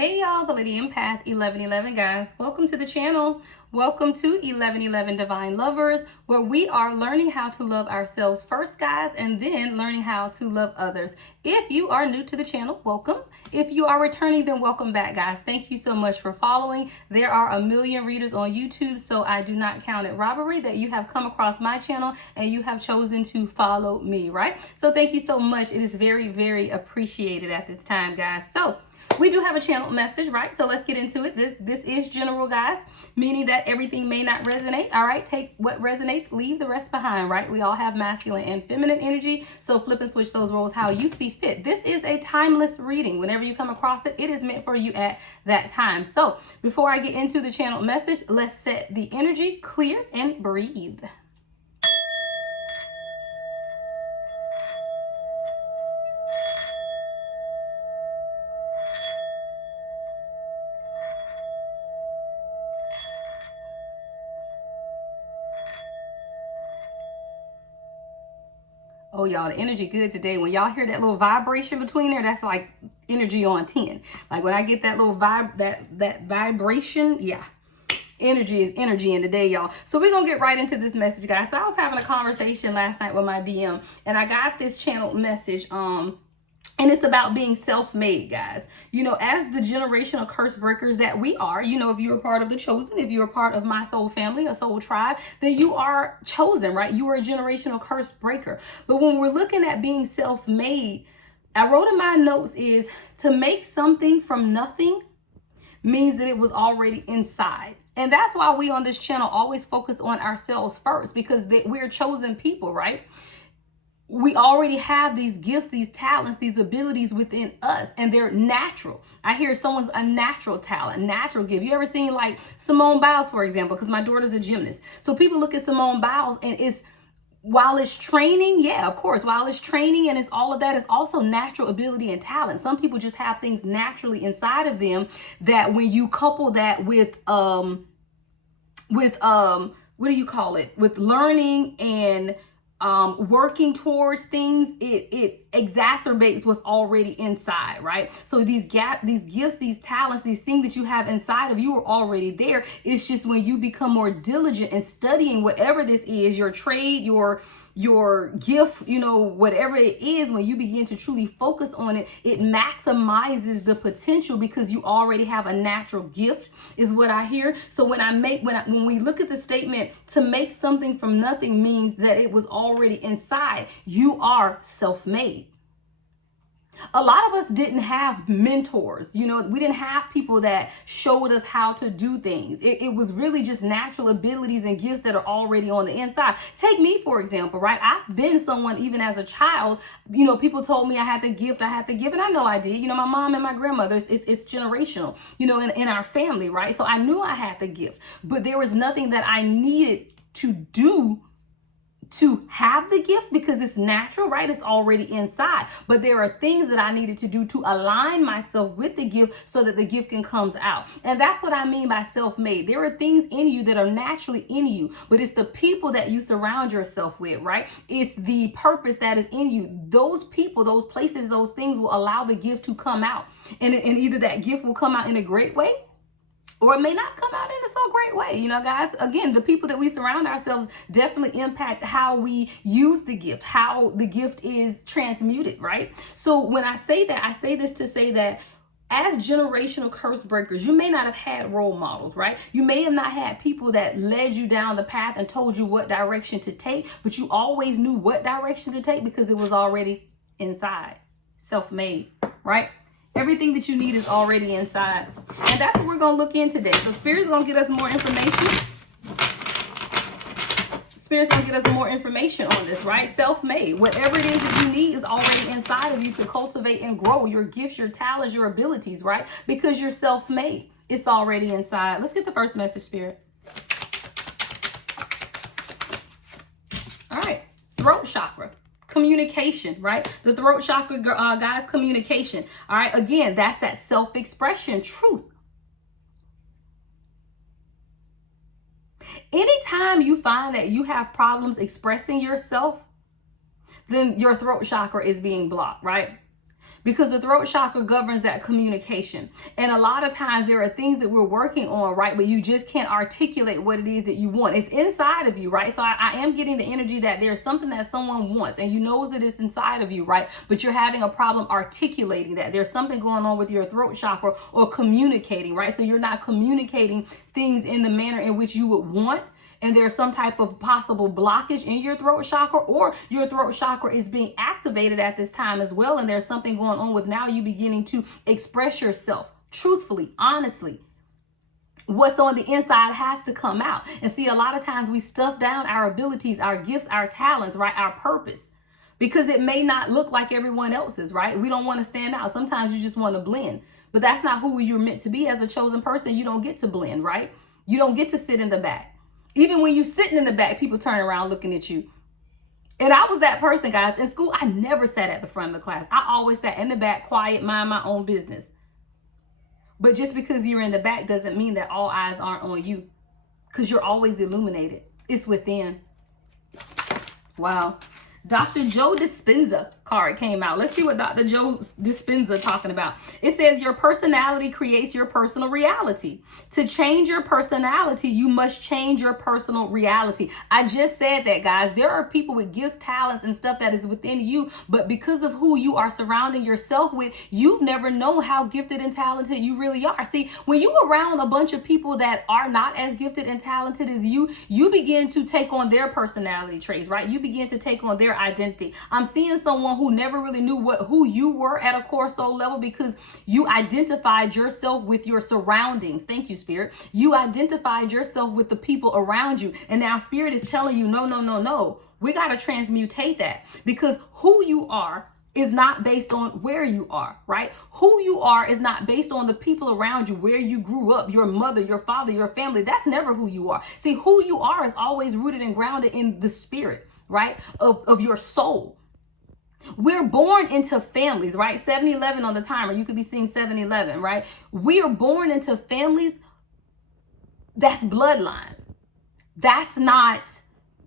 Hey y'all, the Lady Empath 1111 guys. Welcome to the channel. Welcome to 1111 Divine Lovers, where we are learning how to love ourselves first, guys, and then learning how to love others. If you are new to the channel, welcome. If you are returning, then welcome back, guys. Thank you so much for following. There are a million readers on YouTube, so I do not count it robbery that you have come across my channel and you have chosen to follow me, right? So thank you so much. It is very, very appreciated at this time, guys. So we do have a channel message, right? So let's get into it. This is general, guys, meaning that everything may not resonate. All right, take what resonates, leave the rest behind, right? We all have masculine and feminine energy, so flip and switch those roles how you see fit. This is a timeless reading. Whenever you come across it, it is meant for you at that time. So before I get into the channel message, let's set the energy, clear, and breathe. Oh, y'all, the energy good today. When y'all hear that little vibration between there, that's like energy on 10. Like when I get that little that vibration, yeah. Energy is energy in the day, y'all. So we're going to get right into this message, guys. So I was having a conversation last night with my DM, and I got this channel message, and it's about being self-made, guys. You know, as the generational curse breakers that we are, you know, if you're a part of the chosen, if you're a part of my soul family, a soul tribe, then you are chosen, right? You are a generational curse breaker. But when we're looking at being self-made, I wrote in my notes is to make something from nothing means that it was already inside. And that's why we on this channel always focus on ourselves first, because we're chosen people, right? We already have these gifts, these talents, these abilities within us, and they're natural. I hear someone's a natural talent, natural gift. You ever seen like Simone Biles, for example, because my daughter's a gymnast. So people look at Simone Biles and while it's training, yeah, of course, while it's training and it's all of that, it's also natural ability and talent. Some people just have things naturally inside of them that when you couple that with what do you call it? With learning and working towards things, it exacerbates what's already inside, right? So these gifts, these talents, these things that you have inside of you are already there. It's just when you become more diligent in studying whatever this is, your trade, your gift, you know, whatever it is, when you begin to truly focus on it, it maximizes the potential because you already have a natural gift, is what I hear. So when we look at the statement, to make something from nothing means that it was already inside. You are self-made. A lot of us didn't have mentors. You know, we didn't have people that showed us how to do things. It was really just natural abilities and gifts that are already on the inside. Take me, for example, right? I've been someone, even as a child, you know, people told me I had the gift, and I know I did. You know, my mom and my grandmother, it's generational, you know, in our family, right? So I knew I had the gift, but there was nothing that I needed to do to have the gift because it's natural, right? It's already inside. But there are things that I needed to do to align myself with the gift so that the gift can come out. And that's what I mean by self-made. There are things in you that are naturally in you, but it's the people that you surround yourself with, right? It's the purpose that is in you. Those people, those places, those things will allow the gift to come out. And either that gift will come out in a great way, or it may not come out in a so great way. You know, guys, again, the people that we surround ourselves definitely impact how we use the gift, how the gift is transmuted, right? So when I say that, I say this to say that as generational curse breakers, you may not have had role models, right? You may have not had people that led you down the path and told you what direction to take, but you always knew what direction to take because it was already inside, self-made, right? Everything that you need is already inside. And that's what we're going to look in today. So Spirit's going to get us more information. Spirit's going to get us more information on this, right? Self-made. Whatever it is that you need is already inside of you to cultivate and grow your gifts, your talents, your abilities, right? Because you're self-made. It's already inside. Let's get the first message, Spirit. All right. Throat chakra. Communication, right? The throat chakra, guys, communication. All right. Again, that's that self-expression, truth. Anytime you find that you have problems expressing yourself, then your throat chakra is being blocked, right? because the throat chakra governs that communication. And a lot of times there are things that we're working on, right? But you just can't articulate what it is that you want. It's inside of you, right? So I am getting the energy that there's something that someone wants and you know that it's inside of you, right? But you're having a problem articulating that. There's something going on with your throat chakra or communicating, right? So you're not communicating things in the manner in which you would want. And there's some type of possible blockage in your throat chakra, or your throat chakra is being activated at this time as well. And there's something going on with now you beginning to express yourself truthfully, honestly. What's on the inside has to come out. And see, a lot of times we stuff down our abilities, our gifts, our talents, right? Our purpose, because it may not look like everyone else's, right? We don't want to stand out. Sometimes you just want to blend, but that's not who you're meant to be as a chosen person. You don't get to blend, right? You don't get to sit in the back. Even when you're sitting in the back, people turn around looking at you. And I was that person, guys. In school, I never sat at the front of the class. I always sat in the back, quiet, mind my own business. But just because you're in the back doesn't mean that all eyes aren't on you, because you're always illuminated. It's within. Wow. Dr. Joe Dispenza card came out. Let's see what Dr. Joe Dispenza talking about. It says your personality creates your personal reality. To change your personality, you must change your personal reality. I just said that, guys. There are people with gifts, talents, and stuff that is within you, but because of who you are surrounding yourself with, you've never known how gifted and talented you really are. See, when you around a bunch of people that are not as gifted and talented as you, you begin to take on their personality traits, right? You begin to take on their identity. I'm seeing someone who never really knew who you were at a core soul level, because you identified yourself with your surroundings. Thank you, Spirit. You identified yourself with the people around you. And now Spirit is telling you, no. We got to transmutate that, because who you are is not based on where you are, right? Who you are is not based on the people around you, where you grew up, your mother, your father, your family. That's never who you are. See, who you are is always rooted and grounded in the spirit, right? Of your soul. We're born into families, right? 7-Eleven on the timer. You could be seeing 7-Eleven, right? We are born into families. That's bloodline. That's not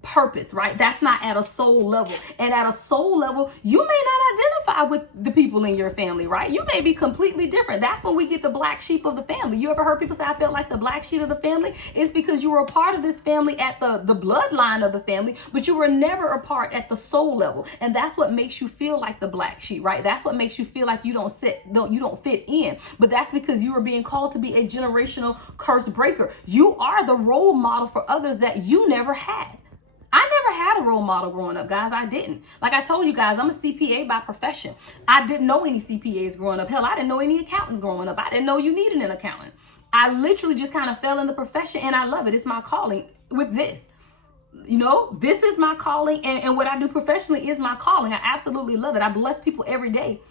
purpose, right? That's not at a soul level. And at a soul level, you may not identify with the people in your family, right? You may be completely different. That's when we get the black sheep of the family. You ever heard people say, I felt like the black sheep of the family? It's because you were a part of this family at the bloodline of the family, but you were never a part at the soul level. And that's what makes you feel like the black sheep, right? That's what makes you feel like you don't fit in. But that's because you are being called to be a generational curse breaker. You are the role model for others that you never had. I never had a role model growing up, guys. I didn't. Like I told you guys, I'm a CPA by profession. I didn't know any CPAs growing up. Hell, I didn't know any accountants growing up. I didn't know you needed an accountant. I literally just kind of fell in the profession, and I love it. It's my calling with this. You know, this is my calling, and what I do professionally is my calling. I absolutely love it. I bless people every day,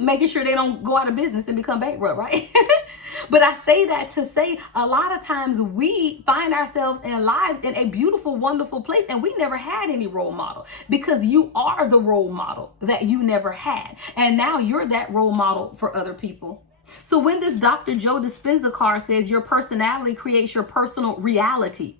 making sure they don't go out of business and become bankrupt, right? But I say that to say a lot of times we find ourselves in lives in a beautiful, wonderful place, and we never had any role model, because you are the role model that you never had. And now you're that role model for other people. So when this Dr. Joe Dispenza card says your personality creates your personal reality,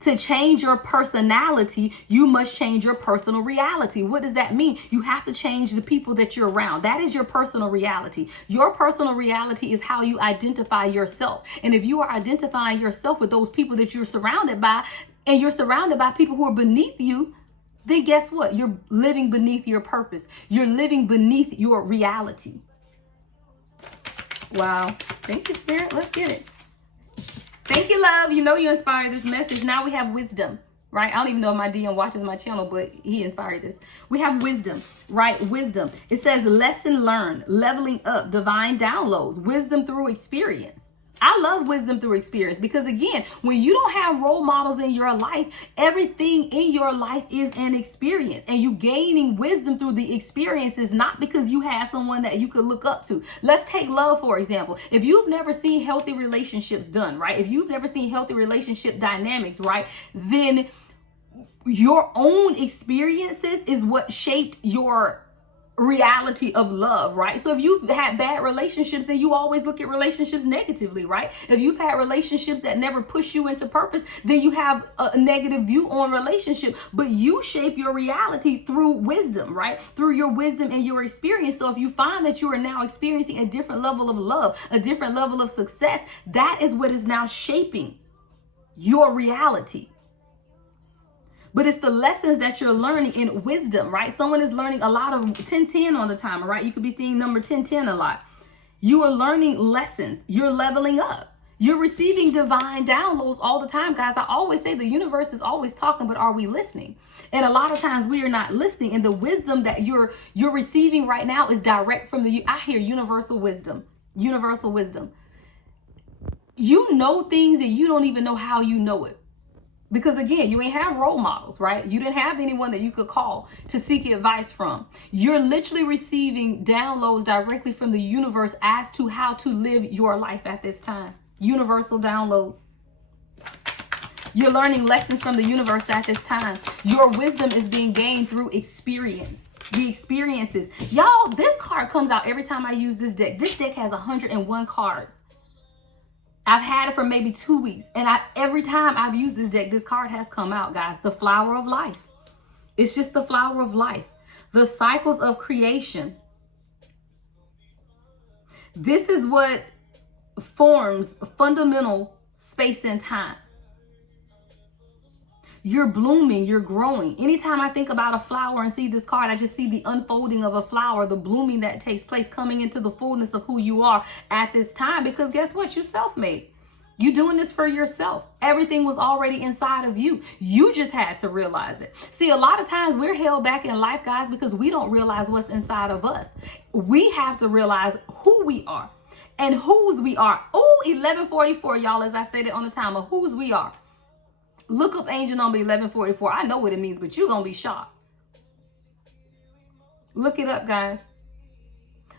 to change your personality, you must change your personal reality. What does that mean? You have to change the people that you're around. That is your personal reality. Your personal reality is how you identify yourself. And if you are identifying yourself with those people that you're surrounded by, and you're surrounded by people who are beneath you, then guess what? You're living beneath your purpose. You're living beneath your reality. Wow. Thank you, Spirit. Let's get it. Thank you, love. You know you inspired this message. Now we have wisdom, right? I don't even know if my DM watches my channel, but he inspired this. We have wisdom, right? Wisdom. It says lesson learned, leveling up, divine downloads, wisdom through experience. I love wisdom through experience, because again, when you don't have role models in your life, everything in your life is an experience, and you gaining wisdom through the experiences, not because you had someone that you could look up to. Let's take love, for example. If you've never seen healthy relationships done, right? If you've never seen healthy relationship dynamics, right? Then your own experiences is what shaped your reality of love, right? So if you've had bad relationships, then you always look at relationships negatively, right? If you've had relationships that never push you into purpose, then you have a negative view on relationship. But you shape your reality through wisdom, right? Through your wisdom and your experience. So if you find that you are now experiencing a different level of love, a different level of success, that is what is now shaping your reality. But it's the lessons that you're learning in wisdom, right? Someone is learning a lot of 1010 on the timer, right? You could be seeing number 1010 a lot. You are learning lessons. You're leveling up. You're receiving divine downloads all the time, guys. I always say the universe is always talking, but are we listening? And a lot of times we are not listening. And the wisdom that you're receiving right now is direct from I hear universal wisdom. Universal wisdom. You know things and you don't even know how you know it. Because again, you ain't have role models, right? You didn't have anyone that you could call to seek advice from. You're literally receiving downloads directly from the universe as to how to live your life at this time. Universal downloads. You're learning lessons from the universe at this time. Your wisdom is being gained through experience. The experiences. Y'all, this card comes out every time I use this deck. This deck has 101 cards. I've had it for maybe 2 weeks. And every time I've used this deck, this card has come out, guys. The flower of life. It's just the flower of life. The cycles of creation. This is what forms fundamental space and time. You're blooming, you're growing. Anytime I think about a flower and see this card, I just see the unfolding of a flower, the blooming that takes place, coming into the fullness of who you are at this time. Because guess what? You're self-made. You're doing this for yourself. Everything was already inside of you. You just had to realize it. See, a lot of times we're held back in life, guys, because we don't realize what's inside of us. We have to realize who we are and whose we are. Oh, 1144, y'all, as I said it on the timer, whose we are. Look up angel number 1144. I know what it means, but you're going to be shocked. Look it up, guys.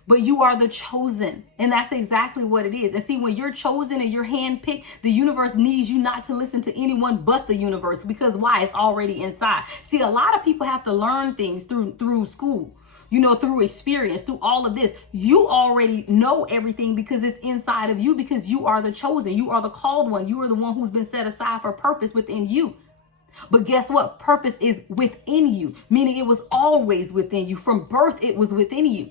But you are the chosen. And that's exactly what it is. And see, when you're chosen and you're handpicked, the universe needs you not to listen to anyone but the universe. Because why? It's already inside. See, a lot of people have to learn things through school. You know, through experience, through all of this. You already know everything because it's inside of you, because you are the chosen. You are the called one. You are the one who's been set aside for purpose within you. But guess what? Purpose is within you, meaning it was always within you. From birth, it was within you.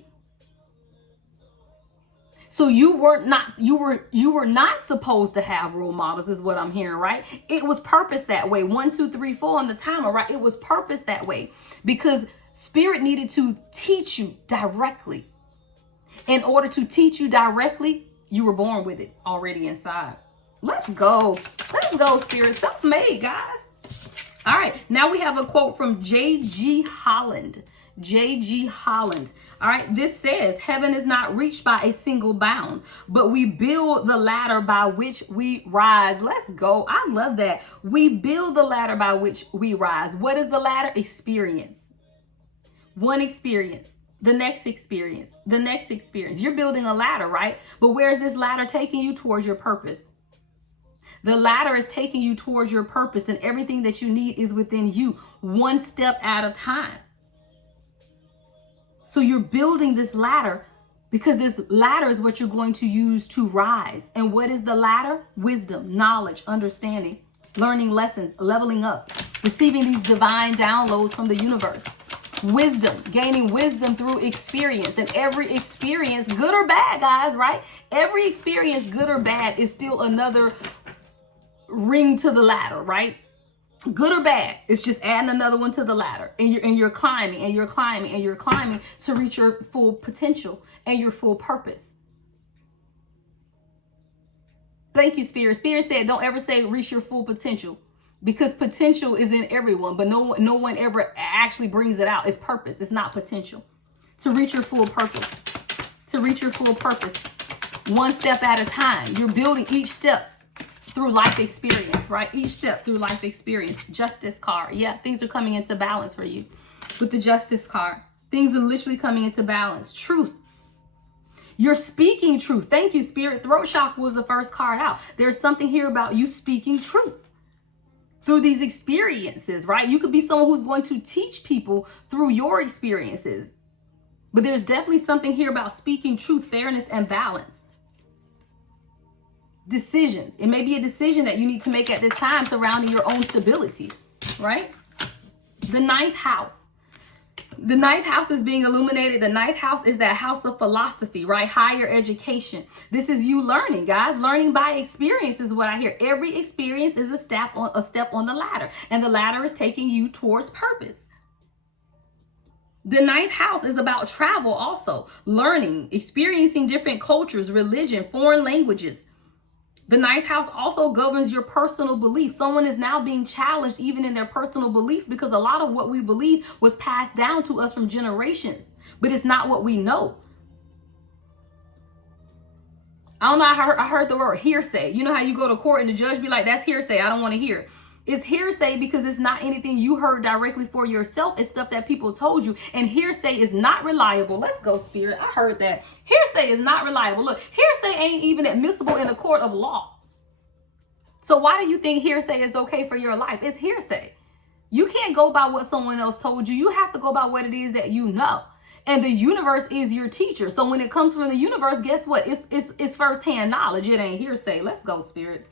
So you were not supposed to have role models, is what I'm hearing, right? It was purpose that way. 1, 2, 3, 4 on the timer, right? It was purpose that way because Spirit needed to teach you directly. In order to teach you directly, you were born with it already inside. Let's go. Let's go, Spirit. Self-made, guys. All right. Now we have a quote from J.G. Holland. J.G. Holland. All right. This says, heaven is not reached by a single bound, but we build the ladder by which we rise. Let's go. I love that. We build the ladder by which we rise. What is the ladder? Experience. One experience, the next experience, the next experience. You're building a ladder, right? But where is this ladder taking you? Towards your purpose. The ladder is taking you towards your purpose, and everything that you need is within you, one step at a time. So you're building this ladder because this ladder is what you're going to use to rise. And what is the ladder? Wisdom, knowledge, understanding, learning lessons, leveling up, receiving these divine downloads from the universe. Wisdom, gaining wisdom through experience. And every experience, good or bad, guys, right? Every experience, good or bad, is still another ring to the ladder, right? Good or bad, it's just adding another one to the ladder. And you're climbing and you're climbing and you're climbing to reach your full potential and your full purpose. Thank you, Spirit. Spirit said, don't ever say reach your full potential. Because potential is in everyone, but no one ever actually brings it out. It's purpose. It's not potential. To reach your full purpose. To reach your full purpose. One step at a time. You're building each step through life experience, right? Each step through life experience. Justice card. Yeah, things are coming into balance for you. With the justice card. Things are literally coming into balance. Truth. You're speaking truth. Thank you, Spirit. Throat chakra was the first card out. There's something here about you speaking truth. Through these experiences, right? You could be someone who's going to teach people through your experiences. But there's definitely something here about speaking truth, fairness, and balance. Decisions. It may be a decision that you need to make at this time surrounding your own stability, right? The ninth house. The ninth house is being illuminated. The ninth house is that house of philosophy, right? Higher education. This is you learning, guys. Learning by experience is what I hear. Every experience is a step on the ladder, and the ladder is taking you towards purpose. The ninth house is about travel also, learning, experiencing different cultures, religion, foreign languages. The ninth house also governs your personal beliefs. Someone is now being challenged even in their personal beliefs, because a lot of what we believe was passed down to us from generations, but it's not what we know. I don't know, I heard the word hearsay. You know how you go to court and the judge be like, that's hearsay, I don't want to hear it. It's hearsay because it's not anything you heard directly for yourself. It's stuff that people told you. And hearsay is not reliable. Let's go, Spirit. I heard that. Hearsay is not reliable. Look, hearsay ain't even admissible in a court of law. So why do you think hearsay is okay for your life? It's hearsay. You can't go by what someone else told you. You have to go by what it is that you know. And the universe is your teacher. So when it comes from the universe, guess what? It's firsthand knowledge. It ain't hearsay. Let's go, Spirit.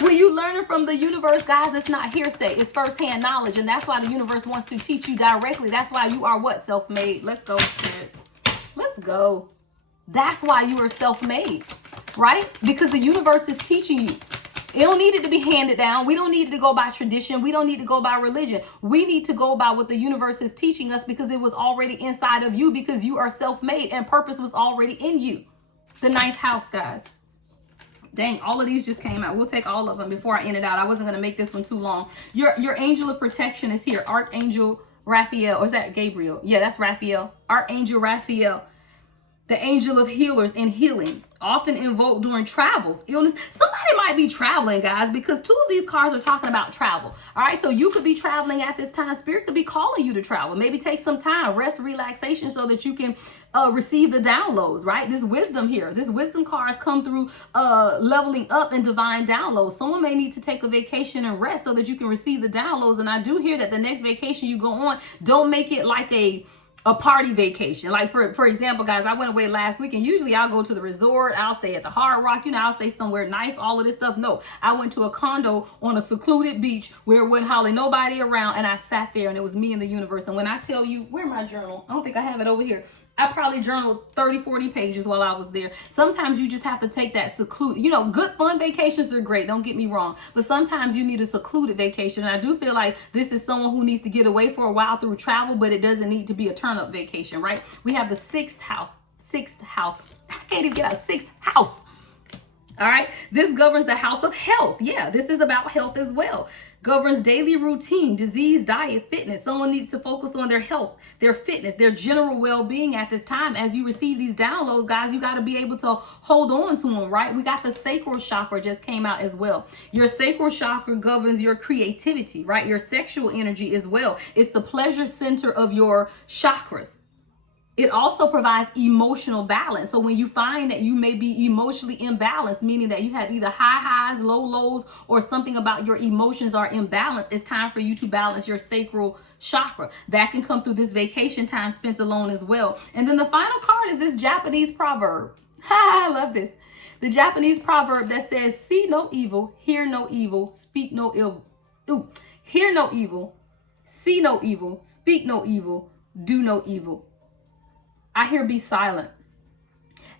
When you learn it from the universe, guys, it's not hearsay. It's firsthand knowledge. And that's why the universe wants to teach you directly. That's why you are what? Self-made. Let's go, Spirit. Let's go. That's why you are self-made, right? Because the universe is teaching you. It don't need it to be handed down. We don't need to go by tradition. We don't need to go by religion. We need to go by what the universe is teaching us, because it was already inside of you, because you are self-made and purpose was already in you. The ninth house, guys. Dang, all of these just came out. We'll take all of them before I end it out. I wasn't going to make this one too long. Your angel of protection is here. Archangel Raphael. Or is that Gabriel? Yeah, that's Raphael. Archangel Raphael. The angel of healers and healing. Often invoked during travels, illness. Somebody might be traveling, guys, because two of these cards are talking about travel. All right, so you could be traveling at this time. Spirit could be calling you to travel. Maybe take some time, rest, relaxation, so that you can receive the downloads, right? This wisdom here, this wisdom cards come through leveling up and divine downloads. Someone may need to take a vacation and rest so that you can receive the downloads. And I do hear that the next vacation you go on, don't make it like a party vacation. Like for example, guys, I went away last week, and usually I'll go to the resort, I'll stay at the Hard Rock, I'll stay somewhere nice, all of this stuff. No, I went to a condo on a secluded beach where it wasn't hardly nobody around, and I sat there and it was me and the universe. And when I tell you, where my journal? I don't think I have it over here. I probably journaled 30, 40 pages while I was there. Sometimes you just have to take that secluded, good fun vacations are great, don't get me wrong. But sometimes you need a secluded vacation. And I do feel like this is someone who needs to get away for a while through travel, but it doesn't need to be a turn-up vacation, right? We have the sixth house. I can't even get out. Sixth house. All right. This governs the house of health. Yeah, this is about health as well. Governs daily routine, disease, diet, fitness. Someone needs to focus on their health, their fitness, their general well-being at this time. As you receive these downloads, guys, you got to be able to hold on to them, right? We got the sacral chakra just came out as well. Your sacral chakra governs your creativity, right? Your sexual energy as well. It's the pleasure center of your chakras. It also provides emotional balance. So when you find that you may be emotionally imbalanced, meaning that you have either high highs, low lows, or something about your emotions are imbalanced, it's time for you to balance your sacral chakra. That can come through this vacation time spent alone as well. And then the final card is this Japanese proverb. I love this. The Japanese proverb that says, see no evil, hear no evil, speak no ill. Hear no evil, see no evil, speak no evil, do no evil. I hear be silent.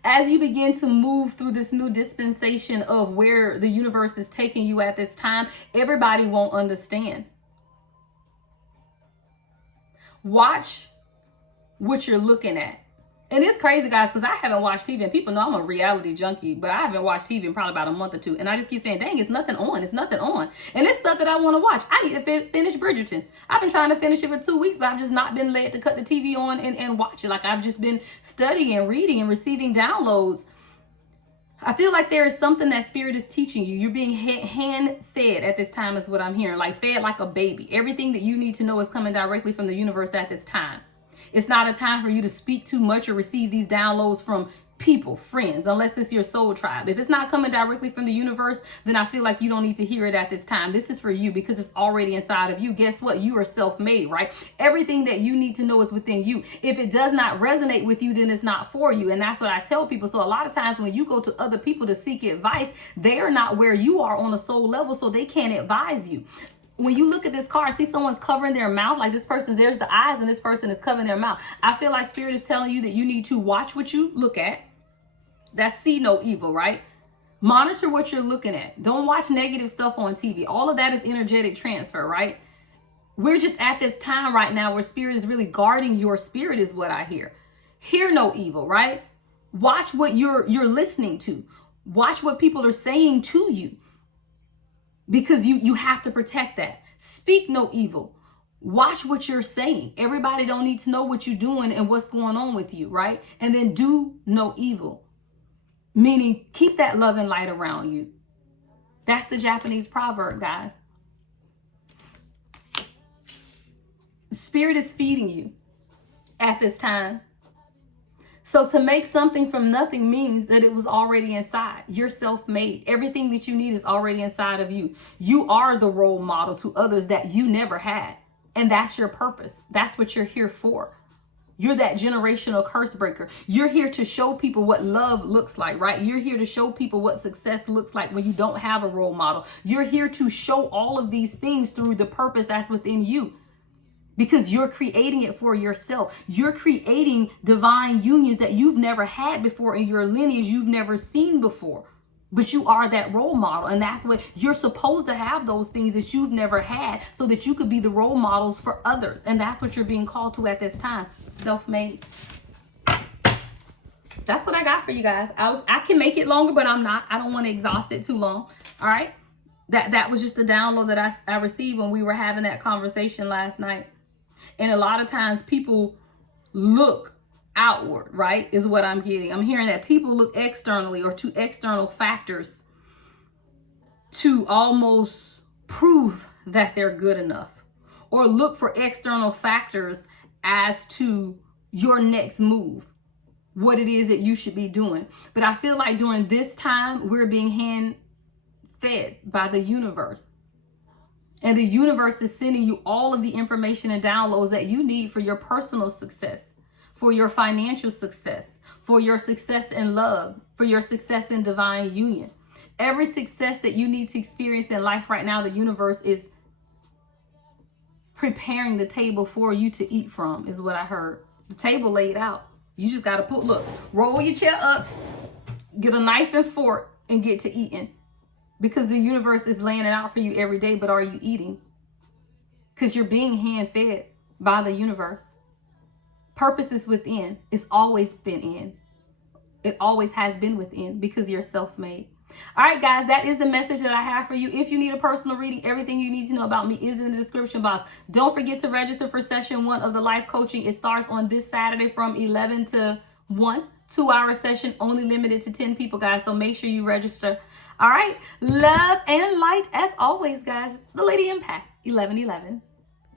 As you begin to move through this new dispensation of where the universe is taking you at this time, everybody won't understand. Watch what you're looking at. And it's crazy, guys, because I haven't watched TV, and people know I'm a reality junkie, but I haven't watched TV in probably about a month or two. And I just keep saying, dang, it's nothing on. It's nothing on. And it's stuff that I want to watch. I need to finish Bridgerton. I've been trying to finish it for 2 weeks, but I've just not been led to cut the TV on and watch it. Like, I've just been studying, reading, and receiving downloads. I feel like there is something that Spirit is teaching you. You're being hand fed at this time is what I'm hearing. Like fed like a baby. Everything that you need to know is coming directly from the universe at this time. It's not a time for you to speak too much or receive these downloads from people, friends, unless it's your soul tribe. If it's not coming directly from the universe, then I feel like you don't need to hear it at this time. This is for you because it's already inside of you. Guess what? You are self-made, right? Everything that you need to know is within you. If it does not resonate with you, then it's not for you. And that's what I tell people. So a lot of times when you go to other people to seek advice, they are not where you are on a soul level, so they can't advise you. When you look at this card, see someone's covering their mouth, like this person's, there's the eyes and this person is covering their mouth. I feel like Spirit is telling you that you need to watch what you look at. That's see no evil, right? Monitor what you're looking at. Don't watch negative stuff on TV. All of that is energetic transfer, right? We're just at this time right now where Spirit is really guarding your spirit is what I hear. Hear no evil, right? Watch what you're listening to. Watch what people are saying to you. Because you have to protect that. Speak no evil. Watch what you're saying. Everybody don't need to know what you're doing and what's going on with you, right? And then do no evil. Meaning keep that love and light around you. That's the Japanese proverb, guys. Spirit is feeding you at this time. So to make something from nothing means that it was already inside. You're self-made. Everything that you need is already inside of you. You are the role model to others that you never had. And that's your purpose. That's what you're here for. You're that generational curse breaker. You're here to show people what love looks like, right? You're here to show people what success looks like when you don't have a role model. You're here to show all of these things through the purpose that's within you. Because you're creating it for yourself. You're creating divine unions that you've never had before in your lineage, you've never seen before. But you are that role model. And that's what you're supposed to have, those things that you've never had, so that you could be the role models for others. And that's what you're being called to at this time. Self-made. That's what I got for you guys. I can make it longer, but I'm not. I don't want to exhaust it too long. All right. That was just the download that I received when we were having that conversation last night. And a lot of times people look outward, right? Is what I'm getting. I'm hearing that people look externally or to external factors to almost prove that they're good enough, or look for external factors as to your next move, what it is that you should be doing. But I feel like during this time, we're being hand fed by the universe. And the universe is sending you all of the information and downloads that you need for your personal success, for your financial success, for your success in love, for your success in divine union. Every success that you need to experience in life right now, the universe is preparing the table for you to eat from, is what I heard. The table laid out. You just got to roll your chair up, get a knife and fork, and get to eating. Because the universe is laying it out for you every day, but are you eating? Because you're being hand-fed by the universe. Purpose is within. It's always been in. It always has been within, because you're self-made. All right, guys, that is the message that I have for you. If you need a personal reading, everything you need to know about me is in the description box. Don't forget to register for session 1 of the life coaching. It starts on this Saturday from 11 to 1. 2-hour session, only limited to 10 people, guys. So make sure you register. All right. Love and light as always, guys. The Lady Impact 1111.